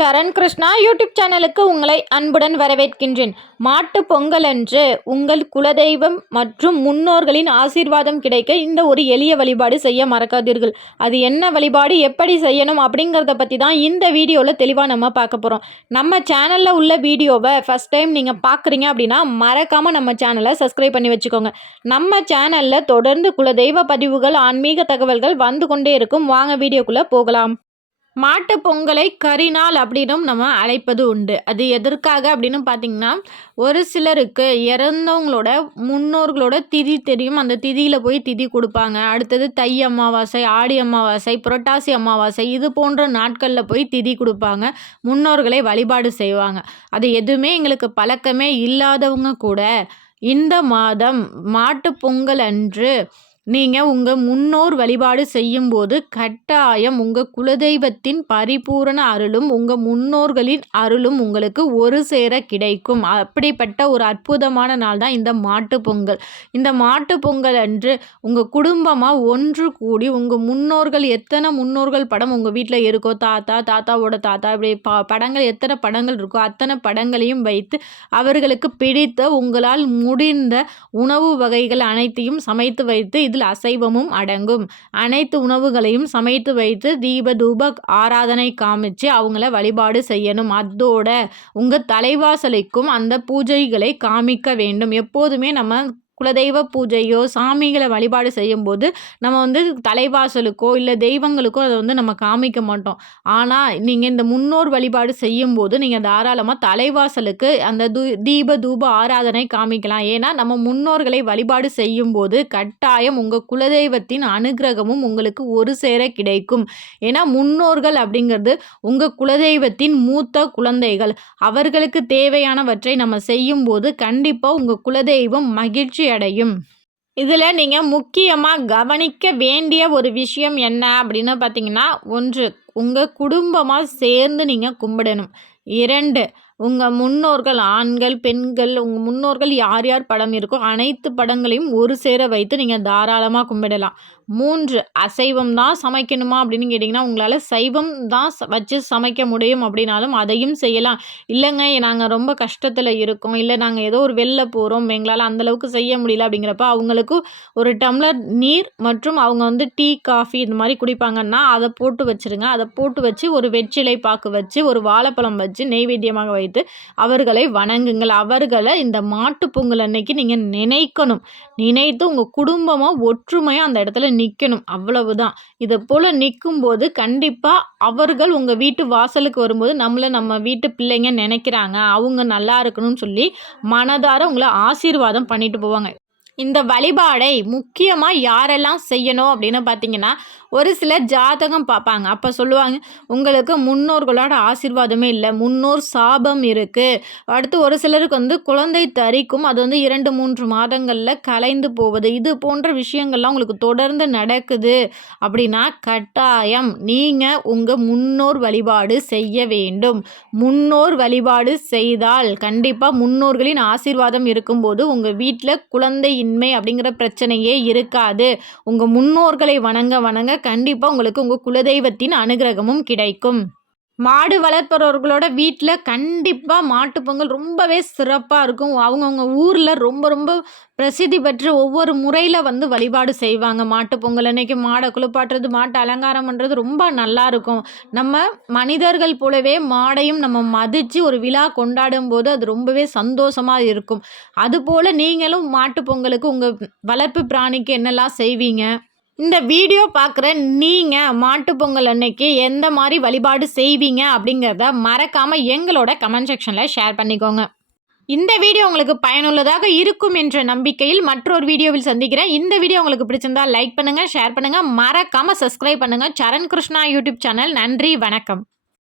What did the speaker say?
சரண் Krishna YouTube சேனலுக்கு உங்களை அன்புடன் வரவேற்கின்றேன். மாட்டு பொங்கல் அன்று உங்கள் குலதெய்வம் மற்றும் முன்னோர்களின் ஆசீர்வாதம் கிடைக்க இந்த ஒரு எளிய வழிபாடு செய்ய மறக்காதீர்கள். அது என்ன வழிபாடு, எப்படி செய்யணும் அப்படிங்கிறத பற்றி தான் இந்த வீடியோவில் தெளிவாக நம்ம பார்க்க போகிறோம். நம்ம சேனலில் உள்ள வீடியோவை ஃபஸ்ட் டைம் நீங்கள் பார்க்குறீங்க அப்படின்னா மறக்காமல் நம்ம சேனலை சப்ஸ்கிரைப் பண்ணி வச்சுக்கோங்க. நம்ம சேனலில் தொடர்ந்து குலதெய்வ பதிவுகள், ஆன்மீக தகவல்கள் வந்து கொண்டே இருக்கும். வாங்க வீடியோக்குள்ளே போகலாம். மாட்டு பொங்கலை கரிநாள் அப்படின்னும் நம்ம அழைப்பது உண்டு. அது எதற்காக அப்படின்னு பார்த்தீங்கன்னா, ஒரு சிலருக்கு இறந்தவங்களோட முன்னோர்களோட திதி தெரியும். அந்த திதியில் போய் திதி கொடுப்பாங்க. அடுத்தது தை அமாவாசை, ஆடி அமாவாசை, புரட்டாசி அமாவாசை இது போன்ற நாட்களில் போய் திதி கொடுப்பாங்க. முன்னோர்களை வழிபாடு செய்வாங்க. அது எதுவுமே எங்களுக்கு பழக்கமே இல்லாதவங்க கூட இந்த மாதம் மாட்டு பொங்கல் அன்று நீங்கள் உங்கள் முன்னோர் வழிபாடு செய்யும்போது கட்டாயம் உங்கள் குலதெய்வத்தின் பரிபூரண அருளும் உங்கள் முன்னோர்களின் அருளும் உங்களுக்கு ஒரு சேர கிடைக்கும். அப்படிப்பட்ட ஒரு அற்புதமான நாள் தான் இந்த மாட்டு பொங்கல். இந்த மாட்டு பொங்கல் அன்று உங்கள் குடும்பமாக ஒன்று கூடி உங்கள் முன்னோர்கள், எத்தனை முன்னோர்கள் படம் உங்கள் வீட்டில் இருக்கோ, தாத்தாவோட தாத்தா, இப்படி படங்கள் எத்தனை படங்கள் இருக்கோ அத்தனை படங்களையும் வைத்து அவர்களுக்கு பிடித்த உங்களால் முடிந்த உணவு வகைகள் அனைத்தையும் சமைத்து வைத்து, இதில் அசைவமும் அடங்கும். அனைத்து உணவுகளையும் சமைத்து வைத்து தீப தூப ஆராதனை காமிச்சு அவங்கள வழிபாடு செய்யணும். அதோட உங்கள் தலைவாசலுக்கும் அந்த பூஜைகளை காமிக்க வேண்டும். எப்போதுமே நம்ம குலதெய்வ பூஜையோ சாமிகளை வழிபாடு செய்யும்போது நம்ம தலைவாசலுக்கோ இல்லை தெய்வங்களுக்கோ அதை நம்ம காமிக்க மாட்டோம். ஆனால் நீங்கள் இந்த முன்னோர் வழிபாடு செய்யும்போது நீங்கள் தாராளமாக தலைவாசலுக்கு அந்த தீப தூப ஆராதனை காமிக்கலாம். ஏன்னா நம்ம முன்னோர்களை வழிபாடு செய்யும்போது கட்டாயம் உங்கள் குலதெய்வத்தின் அனுகிரகமும் உங்களுக்கு ஒரு சேர கிடைக்கும். ஏன்னா முன்னோர்கள் அப்படிங்கிறது உங்கள் குலதெய்வத்தின் மூத்த குழந்தைகள். அவர்களுக்கு தேவையானவற்றை நம்ம செய்யும்போது கண்டிப்பாக உங்கள் குலதெய்வம் மகிழ்ச்சி அடையும். இதில் நீங்கள் முக்கியமாக கவனிக்க வேண்டிய ஒரு விஷயம் என்ன அப்படின்னு பார்த்தீங்கன்னா, 1 உங்கள் குடும்பமாக சேர்ந்து நீங்கள் கும்பிடணும். 2 உங்கள் முன்னோர்கள் ஆண்கள், பெண்கள், உங்கள் முன்னோர்கள் யார் யார் படம் இருக்கோ அனைத்து படங்களையும் ஒரு சேர வைத்து நீங்கள் தாராளமாக கும்பிடலாம். 3 அசைவம் தான் சமைக்கணுமா அப்படின்னு கேட்டிங்கன்னா, உங்களால் சைவம் தான் வச்சு சமைக்க முடியும் அப்படின்னாலும் அதையும் செய்யலாம். இல்லைங்க நாங்கள் ரொம்ப கஷ்டத்தில் இருக்கோம், இல்லை நாங்கள் ஏதோ ஒரு வெளில போகிறோம், எங்களால் அந்தளவுக்கு செய்ய முடியல அப்படிங்கிறப்ப அவங்களுக்கு ஒரு டம்ளர் நீர் மற்றும் அவங்க டீ, காஃபி இந்த மாதிரி குடிப்பாங்கன்னா அதை போட்டு வச்சுருங்க. அதை போட்டு வச்சு ஒரு வெற்றிலை பாக்கு வச்சு ஒரு வாழைப்பழம் வச்சு நெய்வேத்தியமாக வைத்து அவர்களை வணங்குங்கள். அவர்களை இந்த மாட்டு பொங்கல் அன்னைக்கு நீங்கள் நினைக்கணும். நினைத்து உங்கள் குடும்பமாக ஒற்றுமையாக அந்த இடத்துல நிற்கணும். அவ்வளவுதான். இதை போல் நிற்கும்போது கண்டிப்பாக அவர்கள் உங்கள் வீட்டு வாசலுக்கு வரும்போது நம்ம வீட்டு பிள்ளைங்க நினைக்கிறாங்க, அவங்க நல்லா இருக்கணும்னு சொல்லி மனதார உங்களை ஆசீர்வாதம் பண்ணிட்டு போவாங்க. இந்த வழிபாடை முக்கியமாக யாரெல்லாம் செய்யணும் அப்படின்னு பார்த்தீங்கன்னா, ஒரு சிலர் ஜாதகம் பார்ப்பாங்க. அப்போ சொல்லுவாங்க, உங்களுக்கு முன்னோர்களோட ஆசீர்வாதமே இல்லை, முன்னோர் சாபம் இருக்குது. அடுத்து ஒரு சிலருக்கு குழந்தை தரிக்கும், அது 2-3 மாதங்களில் கலைந்து போவது, இது போன்ற விஷயங்கள்லாம் உங்களுக்கு தொடர்ந்து நடக்குது அப்படின்னா கட்டாயம் நீங்கள் உங்கள் முன்னோர் வழிபாடு செய்ய வேண்டும். முன்னோர் வழிபாடு செய்தால் கண்டிப்பாக முன்னோர்களின் ஆசீர்வாதம் இருக்கும்போது உங்கள் வீட்டில் குழந்தையின்மை அப்படிங்கிற பிரச்சனையே இருக்காது. உங்கள் முன்னோர்களை வணங்க கண்டிப்பாக உங்களுக்கு உங்கள் குலதெய்வத்தின் அனுகிரகமும் கிடைக்கும். மாடு வளர்ப்பவர்களோட வீட்டில் கண்டிப்பாக மாட்டுப்பொங்கல் ரொம்பவே சிறப்பாக இருக்கும். அவங்கவுங்க ஊரில் ரொம்ப ரொம்ப பிரசித்தி பெற்ற ஒவ்வொரு முறையில் வழிபாடு செய்வாங்க. மாட்டுப்பொங்கல் அன்னைக்கு மாடை குளிப்பாட்டுறது, மாட்டை அலங்காரம் பண்ணுறது ரொம்ப நல்லாயிருக்கும். நம்ம மனிதர்கள் போலவே மாடையும் நம்ம மதித்து ஒரு விழா கொண்டாடும் போது அது ரொம்பவே சந்தோஷமாக இருக்கும். அதுபோல் நீங்களும் மாட்டுப்பொங்கலுக்கு உங்கள் வளர்ப்பு பிராணிக்கு என்னெல்லாம் செய்வீங்க? இந்த வீடியோ பார்க்குற நீங்கள் மாட்டுப்பொங்கல் அன்னைக்கு எந்த மாதிரி வழிபாடு செய்வீங்க அப்படிங்கிறத மறக்காமல் எங்களோட கமெண்ட் செக்ஷனில் ஷேர் பண்ணிக்கோங்க. இந்த வீடியோ உங்களுக்கு பயனுள்ளதாக இருக்கும் என்ற நம்பிக்கையில் மற்றொரு வீடியோவில் சந்திக்கிறேன். இந்த வீடியோ உங்களுக்கு பிடிச்சிருந்தா லைக் பண்ணுங்கள், ஷேர் பண்ணுங்கள், மறக்காமல் சப்ஸ்கிரைப் பண்ணுங்கள். சரண் கிருஷ்ணா யூடியூப் சேனல். நன்றி, வணக்கம்.